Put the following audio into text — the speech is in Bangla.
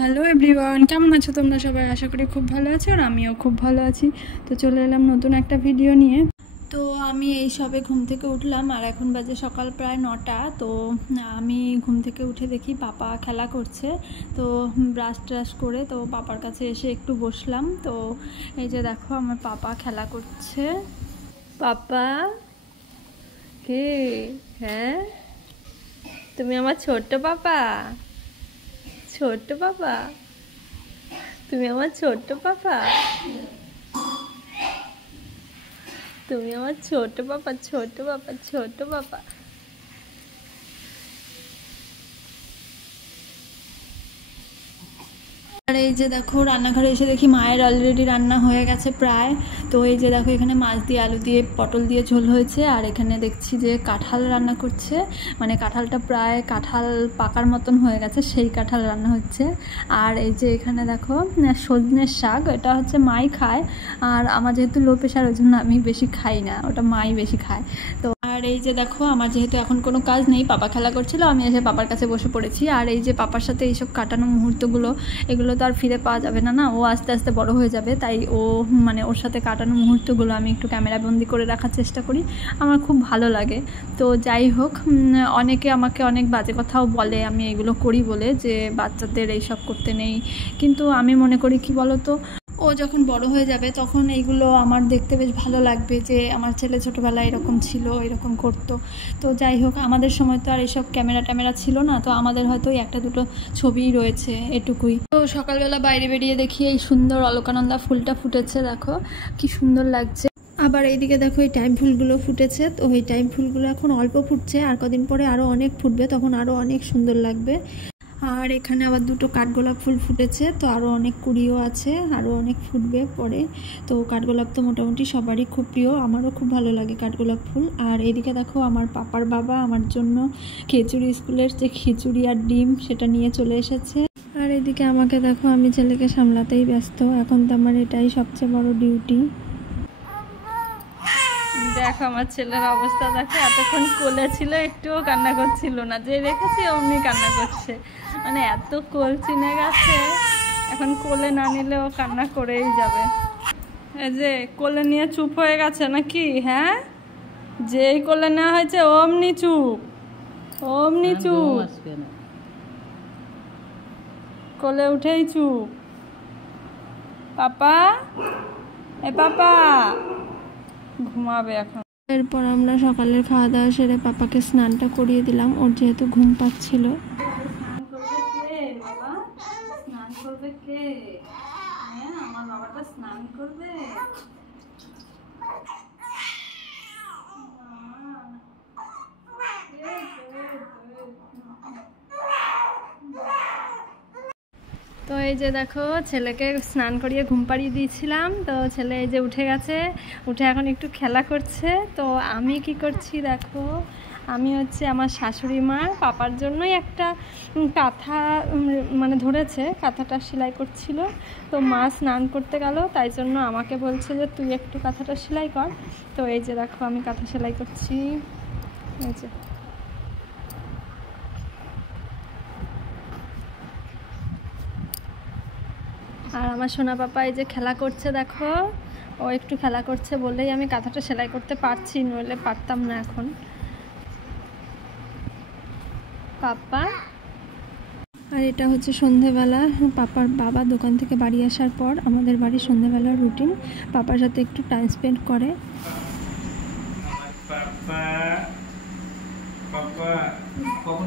হ্যালো এভরিওয়ান, কেমন আছো তোমরা সবাই? আশা করি খুব ভালো আছো, আর আমিও খুব ভালো আছি। তো চলে এলাম নতুন একটা ভিডিও নিয়ে। তো আমি এই সবে ঘুম থেকে উঠলাম, আর এখন বাজে সকাল প্রায় 9টা। তো আমি ঘুম থেকে উঠে দেখি পাপা খেলা করছে। তো ব্রাশ ট্রাশ করে তো পাপার কাছে এসে একটু বসলাম। তো এই যে দেখো আমার পাপা খেলা করছে। পাপা কে? হ্যাঁ, তুমি আমার ছোট্ট পাপা, ছোট্ট পাপা, তুমি আমার ছোট্ট পাপা, তুমি আমার ছোট পাপা, ছোট পাপা, ছোট পাপা। আর এই যে দেখো রান্নাঘরে এসে দেখি মায়ের অলরেডি রান্না হয়ে গেছে প্রায়। তো এই যে দেখো এখানে মাছ দিয়ে, আলু দিয়ে, পটল দিয়ে ঝোল হয়েছে। আর এখানে দেখছি যে কাঁঠাল রান্না করছে, মানে কাঁঠালটা প্রায় কাঁঠাল পাকার মতন হয়ে গেছে, সেই কাঁঠাল রান্না হচ্ছে। আর এই যে এখানে দেখো সজনের শাক, এটা হচ্ছে মাই খায়, আর আমার যেহেতু লো প্রেশার ওই জন্য আমি বেশি খাই না, ওটা মাই বেশি খায়। তো আর এই যে দেখো আমার যেহেতু এখন কোনো কাজ নেই, পাপা খেলা করছিল, আমি এসে পাপার কাছে বসে পড়েছি। আর এই যে পাপার সাথে এইসব কাটানো মুহূর্তগুলো, এগুলো তো আর ফিরে পাওয়া যাবে না, ও আস্তে আস্তে বড় হয়ে যাবে, তাই মানে ওর সাথে কাটানো মুহূর্তগুলো আমি একটু ক্যামেরাবন্দি করে রাখার চেষ্টা করি, আমার খুব ভালো লাগে। তো যাই হোক, অনেকে আমাকে অনেক বাজে কথাও বলে আমি এগুলো করি বলে, যে বাচ্চাদের এইসব করতে নেই, কিন্তু আমি মনে করি কি বলো তো, ও যখন বড় হয়ে যাবে তখন এইগুলো আমার দেখতে বেশ ভালো লাগবে, যে আমার ছেলে ছোটোবেলায় এরকম ছিল, এরকম করতো। তো যাই হোক, আমাদের সময় তো আর এইসব ক্যামেরা ছিল না, তো আমাদের হয়তো একটা দুটো ছবিই রয়েছে, এটুকুই। তো সকালবেলা বাইরে বেরিয়ে দেখি এই সুন্দর অলকানন্দা ফুলটা ফুটেছে, দেখো কি সুন্দর লাগছে। আবার এইদিকে দেখো এই টাইম ফুলগুলো ফুটেছে। তো ওই টাইম ফুলগুলো এখন অল্প ফুটছে, আর কদিন পরে আরও অনেক ফুটবে, তখন আরও অনেক সুন্দর লাগবে। আর এখানে আবার দুটো কাঠগোলাপ ফুল ফুটেছে, তো আরও অনেক কুড়িও আছে, আরও অনেক ফুটবে পরে। তো কাঠগোলাপ তো মোটামুটি সবারই খুব প্রিয়, আমারও খুব ভালো লাগে কাঠগোলাপ ফুল। আর এদিকে দেখো আমার পাপার বাবা আমার জন্য খিচুড়ি, স্কুলের যে খিচুড়ি আর ডিম সেটা নিয়ে চলে এসেছে। আর এদিকে আমাকে দেখো, আমি ছেলেকে সামলাতেই ব্যস্ত, এখন তো আমার এটাই সবচেয়ে বড় ডিউটি। দেখো আমার ছেলের অবস্থা দেখো, এতক্ষণ কোলে ছিল, একটুও কান্না করছিল না, যে রেখেছি অমনি কান্না করছে, মানে এত কোল চিনে গেছে, এখন কোলে না নিলেও কান্না করেই যাবে। এই যে কোলে নিয়ে চুপ হয়ে গেছে নাকি? হ্যাঁ, যেই কোলে নেওয়া হয়েছে অমনি চুপ, অমনি চুপ, কোলে উঠেই চুপ। পাপা, এ পাপা ঘুমাবে এখন। এরপর আমরা সকালের খাওয়া দাওয়া সেরে পাপাকে স্নানটা করিয়ে দিলাম, ওর যেহেতু ঘুম পাচ্ছিল। স্নান করবে কে? হ্যাঁ, আমার বাবাটা স্নান করবে। তো এই যে দেখো ছেলেকে স্নান করিয়ে ঘুম পাড়িয়ে দিয়েছিলাম, তো ছেলে এই যে উঠে গেছে, উঠে এখন একটু খেলা করছে। তো আমি কি করছি দেখো, আমি হচ্ছে আমার শাশুড়ি মা পাপার জন্যই একটা কাঁথা মানে ধরেছে, কাঁথাটা সেলাই করছিল। তো মা স্নান করতে গেল, তাই জন্য আমাকে বলছে যে তুই একটু কাঁথাটা সেলাই কর। তো এই যে দেখো আমি কাঁথা সেলাই করছি, এই যে। আর আমার সোনা পাপা এই যে খেলা করছে দেখো, ও একটু খেলা করছে বলেই আমি কাঁথাটা সেলাই করতে পারছি, নইলে পারতাম না এখন। পাপা। আর এটা হচ্ছে সন্ধেবেলা, পাপার বাবা দোকান থেকে বাড়ি আসার পর আমাদের বাড়ির সন্ধেবেলার রুটিন, পাপার সাথে একটু টাইম স্পেন্ড করে। পাপা, পাপা কখন